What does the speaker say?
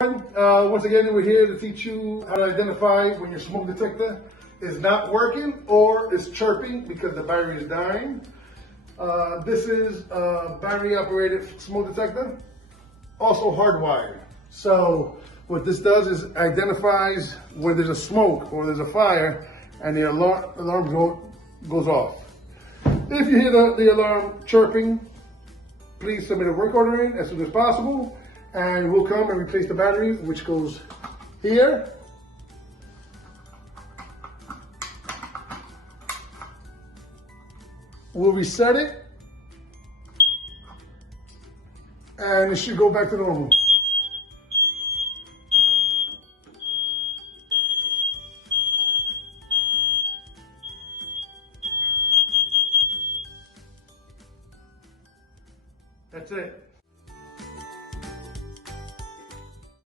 Once again, we're here to teach you how to identify when your smoke detector is not working or is chirping because the battery is dying. This is a battery operated smoke detector, also hardwired. So what this does is identifies when there's a smoke or there's a fire and the alarm goes off. If you hear the alarm chirping, please submit a work order in as soon as possible, and we'll come and replace the battery, which goes here. We'll reset it, and it should go back to normal.